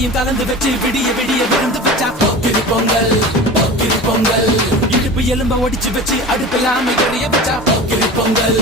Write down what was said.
பாலையும் கலந்து வச்சு விடிய விடிய விருந்து வச்சா போக்கிரி பொங்கல் போக்கிரி பொங்கல். இடுப்பு எலும்ப ஒடிச்சு வச்சு அடுப்பில்லாம எறிய வச்சா போக்கிரி பொங்கல்.